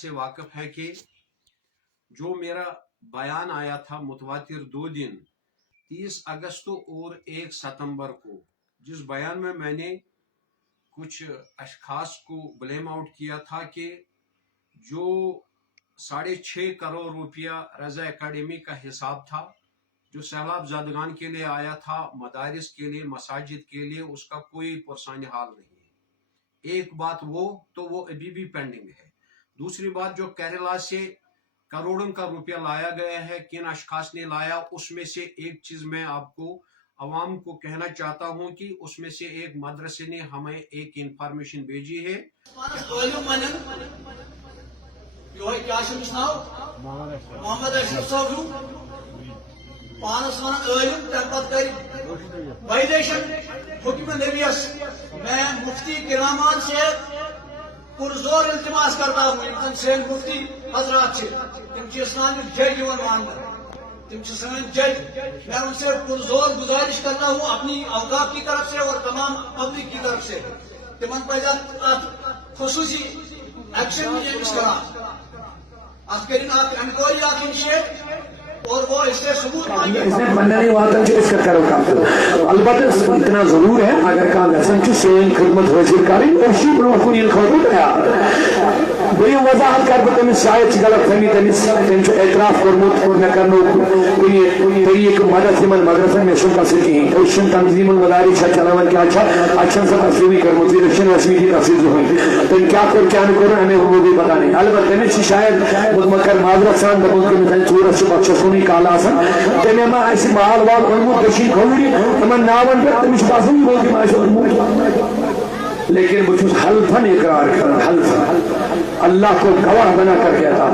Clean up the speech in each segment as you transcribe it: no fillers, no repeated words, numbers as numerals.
से वाकिफ है कि जो मेरा बयान आया था मुतवातिर 2 दिन 30 अगस्त और 1 सितंबर को, जिस बयान में मैंने कुछ अशखास को ब्लेम आउट किया था कि जो 6.5 करोड़ रुपया रजा एकेडमी का हिसाब था जो सैलाब ज़दगान के लिए आया था, मदारिस के लिए, मसाजिद के लिए, उसका कोई पुरसानी हाल नहीं है। एक बात वो अभी भी पेंडिंग है। दूसरी बात, जो केरला से करोड़ों का रुपया लाया गया है, किन अशखास ने लाया, उसमें से एक चीज मैं आपको अवाम को कहना चाहता हूं कि उसमें से एक मदरसे ने हमें एक इंफॉर्मेशन भेजी है। मोहम्मद अशरफ साहब पानस वन इलम वाइलेशन हुक्म नबियस मैं मुफ्ती किरामान से पुरजोर इल्तिमास करता हूँ। सेन मुफ्ती हजरात तम इस्लामिक जज मान तम सन जज, मैं उनसे पुरजोर गुजारिश करता हूँ अपनी अवकाफ की तरफ से और तमाम पब्लिक की तरफ से तिमन पे खसूसी एक्शन इंक्वायरी इनिशिएट और वो इससे सबूत इसमें बनना नहीं हुआ था इसका करो काम करो। अलबत्ता इतना जरूर है अगर कहाँ गसन सेन खिदमत हासिल करें उसी ब्रोह इन खबर तैयार बी वजाहत कर बह तमिस शायद गलत फहमी तमिस एतराफ कोर्मुत और मे करनो तरीक मदद इन मदरसन में शुन तफसील कहें तंजीम मदारिस चलान क्या अच्छा सा तफसीली करमुत इलेक्शन रस्मी की तफसील जो हुई तम क्या कर क्या कर हमें वो भी पता नहीं। अलबत्ता तमिस शायद मकर माजरत सान दबन सूरत बख्श काला तमे मा माल वाल ओनमुत कशी खोड़ी तमन नावन पे तमिस बासन बोल लेकिन बस हल्फन इकरार कर हल्फन अल्लाह को गवाह बना कर कहता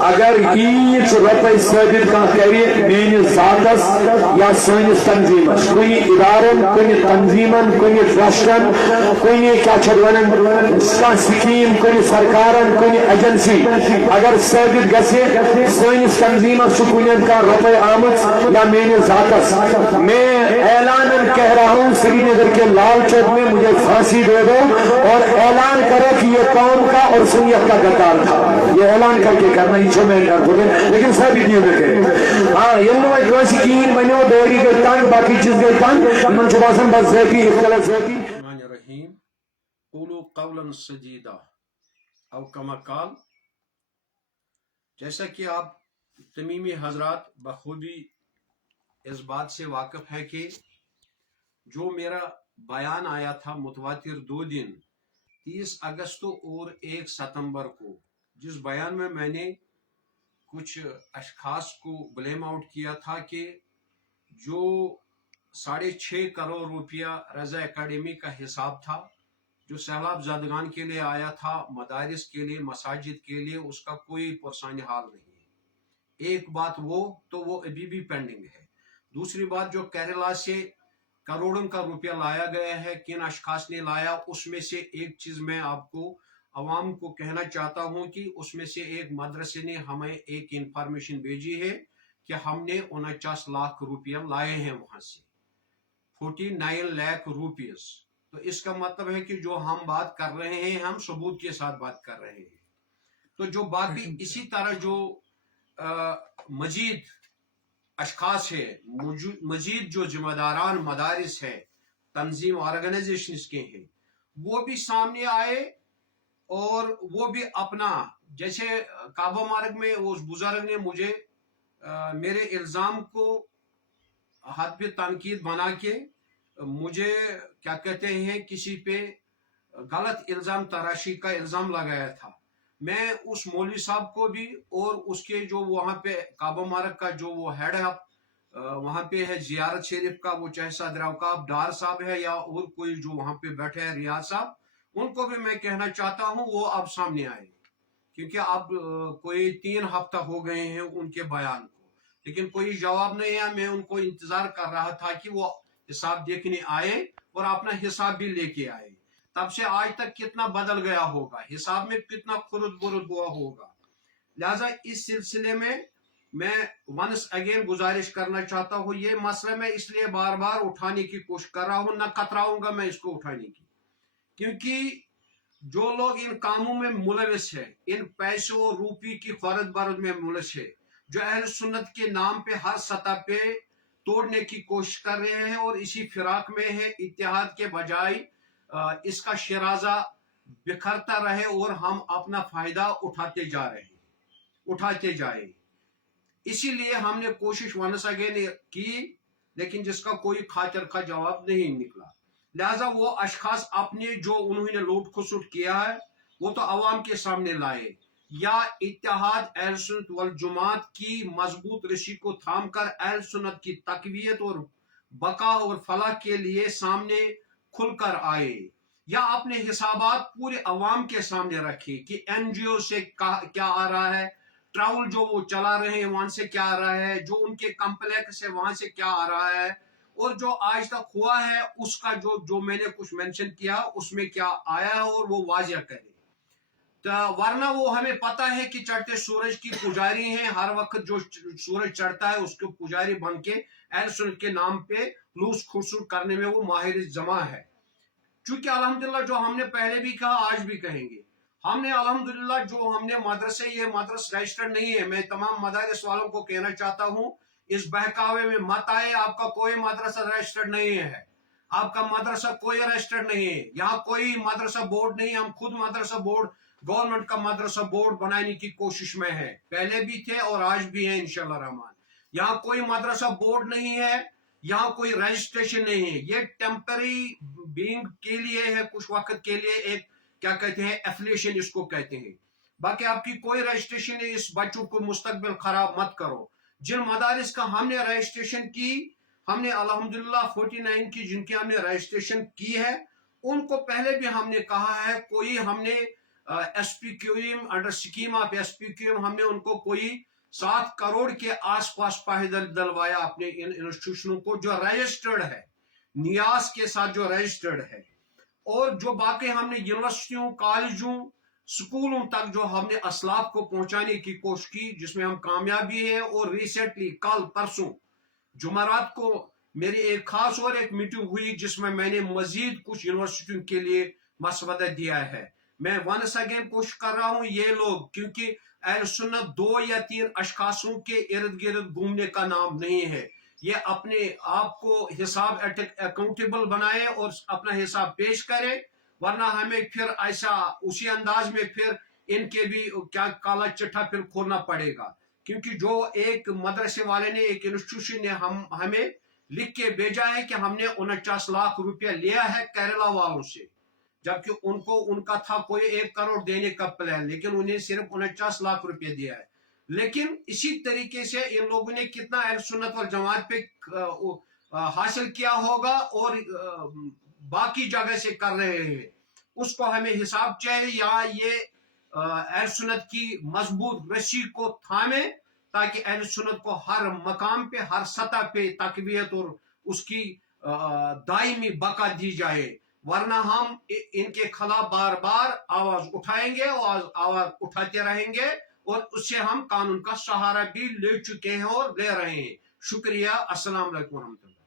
अगर ईच रुपये साबित का करे मेन जातस या सैनिस तंजीमस कुन इदारन कुन तंजीमन कुन ट्रस्टन कुन क्या वन स्कीम कुन सरकारन कुन एजेंसी अगर साबित गसे सैनिस तंजीमस कुन का रुपये आमद या मेन जातस, मैं ऐलान कह रहा हूँ श्रीनगर के लाल चौक में मुझे फांसी दे दो और ऐलान करो कि ये कौम का और सुन्नियत का गद्दार था। ये ऐलान करके करना ही छो में लेकिन सब नहीं देखे। हाँ ये कीन बनो डेरी के तंग बाकी चीज के तंग मन सुबासन बस ज़ैती इख्तिलाफ ज़ैती रहीम क़ुलू क़ौलन सदीदा औ कमा क़ाल। जैसा कि आप तमीमी हजरात बखूबी इस बात से वाकिफ है कि जो मेरा बयान आया था मुतवातिर 2 दिन 30 अगस्त और 1 सितंबर को, जिस बयान में मैंने कुछ अशखास को ब्लेम आउट किया था कि जो 6.5 करोड़ रुपया रजा एकेडमी का हिसाब था जो सैलाब ज़दगान के लिए आया था, मदारिस के लिए, मसाजिद के लिए, उसका कोई पुरसानी हाल नहीं है। एक बात वो अभी भी पेंडिंग है। दूसरी बात, जो केरला से करोड़ों का रुपया लाया गया है, किन अशखास ने लाया, उसमें से एक चीज मैं आपको अवाम को कहना चाहता हूं कि उसमें से एक मदरसे ने हमें एक इंफॉर्मेशन भेजी है कि हमने 49 लाख रुपया लाए हैं वहां से 49 लाख रुपीस। तो इसका मतलब है कि जो हम बात कर रहे हैं हम सबूत के साथ बात कर रहे हैं। तो जो बाकी इसी तरह जो मजीद अशखास है, मजीद जो जिम्मेदारान मदारिस है, तंजीम ऑर्गेनाइजेशन के हैं, वो भी सामने आए और वो भी अपना, जैसे काबा मार्ग में उस बुजुर्ग ने मुझे मेरे इल्जाम को हाथ पे तनकीद बना के मुझे क्या कहते हैं किसी पे गलत इल्जाम तराशी का इल्जाम लगाया था। मैं उस मौलवी साहब को भी और उसके जो वहां पे काबा मार्ग का जो वो हेड है वहां पे है जियारत शरीफ का, वो चाहे सदर डार साहब है या और कोई जो वहां पे बैठे हैं रियाज साहब, उनको भी मैं कहना चाहता हूं वो अब सामने आए, क्योंकि अब कोई 3 हफ्ता हो गए हैं उनके बयान को, लेकिन कोई जवाब नहीं है। मैं उनको इंतजार कर रहा था कि वो हिसाब देखने आए और अपना हिसाब भी लेके आए। तब से आज तक कितना बदल गया होगा, हिसाब में कितना खुरुद बुरुद हुआ होगा। लिहाजा इस सिलसिले में मैं वंस अगेन गुजारिश करना चाहता हूँ, ये मसला मैं इसलिए बार बार उठाने की कोशिश कर रहा हूँ, न कतराऊंगा मैं इसको उठाने की, क्योंकि जो लोग इन कामों में मुलविस है, इन पैसों और रूपी की खरीद बरद में मुलविस है, जो अहल सुन्नत के नाम पे हर सतह पे तोड़ने की कोशिश कर रहे हैं और इसी फिराक में है, इत्तेहाद के बजाय इसका शिराजा बिखरता रहे और हम अपना फायदा उठाते जाए। इसीलिए हमने कोशिश वनस अगेन की, लेकिन जिसका कोई खातिर का जवाब नहीं निकला। लिहाजा वो अशखास अपने जो उन्होंने लूट खसुट किया है वो तो अवाम के सामने लाए, या इत्तेहाद अहल सुन्नत वल जमात की मजबूत रस्सी को थामकर अहल सुन्नत की तकवीयत और बका और फलाह के लिए सामने खुलकर आए, या अपने हिसाबात पूरे अवाम के सामने रखे कि एनजीओ से क्या आ रहा है, ट्रैवल जो वो चला रहे हैं वहां से क्या आ रहा है, जो उनके कम्प्लेक्स है वहां से क्या आ रहा है, और जो आज तक हुआ है उसका जो मैंने कुछ मेंशन किया उसमें क्या आया है और वो वाजिया करे। तो वरना वो हमें पता है कि चढ़ते सूरज की पुजारी हैं, हर वक्त जो सूरज चढ़ता है उसके पुजारी बन के अहल सुन्नत के नाम पे लूस खुसूर करने में वो माहिर जमा है। चूंकि अल्हम्दुलिल्लाह जो हमने पहले भी कहा आज भी कहेंगे, हमने अल्हम्दुलिल्लाह जो हमने मदरसे, ये मदरस रजिस्टर्ड नहीं है। मैं तमाम मदारिस वालों को कहना चाहता हूँ इस बहकावे में मत आए, आपका कोई मदरसा रजिस्टर्ड नहीं है, आपका मदरसा कोई रजिस्टर्ड नहीं है, यहाँ कोई मदरसा बोर्ड नहीं है। हम खुद मदरसा बोर्ड, गवर्नमेंट का मदरसा बोर्ड बनाने की कोशिश में है, पहले भी थे और आज भी है इंशाल्लाह रहमान। यहाँ कोई मदरसा बोर्ड नहीं है, यहाँ कोई रजिस्ट्रेशन नहीं है, ये टेम्पररी बीइंग के लिए है, कुछ वक्त के लिए एक क्या कहते हैं एफिलिएशन इसको कहते हैं, बाकी आपकी कोई रजिस्ट्रेशन नहीं। इस बच्चों को मुस्तकबिल खराब मत करो। जिन मदारिस का हमने रजिस्ट्रेशन की, हमने अल्हम्दुलिल्लाह 49 की जिनकी हमने रजिस्ट्रेशन की है, उनको पहले भी हमने कहा है, कोई हमने एसपीक्यूएम अंडर स्कीम ऑफ एसपीक्यूएम हमने उनको कोई 7 करोड़ के आसपास पैसा दिलवाया अपने इन इंस्टीट्यूशनों को जो रजिस्टर्ड है, नियास के साथ जो रजिस्टर्ड है, और जो बाकी हमने यूनिवर्सिटियों, कॉलेजों, स्कूलों तक जो हमने असलाफ को पहुंचाने की कोशिश की, जिसमें हम कामयाब भी हैं। और रिसेंटली कल परसों जुमेरात को मेरी एक खास और एक मीटिंग हुई जिसमें मैंने मजीद कुछ यूनिवर्सिटियों के लिए मसवदा दिया है। मैं वंस अगेन कोशिश कर रहा हूं, ये लोग, क्योंकि अहल सुन्नत 2 या 3 अशखासों के इर्द गिर्द घूमने का नाम नहीं है, ये अपने आप को हिसाब अकाउंटेबल बनाए और अपना हिसाब पेश करे, वरना हमें फिर ऐसा उसी अंदाज में फिर इनके भी क्या काला चिट्ठा फिर खोलना पड़ेगा। क्योंकि जो एक मदरसे वाले ने, एक इंस्टीट्यूशन ने हमें लिख के भेजा है कि हमने 49 लाख रुपया लिया है केरला वालों से, जबकि उनका था कोई 1 करोड़ देने का प्लान, लेकिन उन्हें सिर्फ 49 लाख रुपया दिया है। लेकिन इसी तरीके से इन लोगों ने कितना अहल सुन्नत वल जमात पे हासिल किया होगा और बाकी जगह से कर रहे हैं, उसको हमें हिसाब चाहिए, या ये अहल सुन्नत की मजबूत रस्सी को थामे ताकि अहल सुन्नत को हर मकाम पे, हर सतह पे तकवीयत और उसकी दायमी बका दी जाए। वरना हम इनके खिलाफ बार बार आवाज उठाएंगे और आवाज उठाते रहेंगे, और उससे हम कानून का सहारा भी ले चुके हैं और ले रहे हैं। शुक्रिया। अस्सलाम वालेकुम रहमतुल्लाह।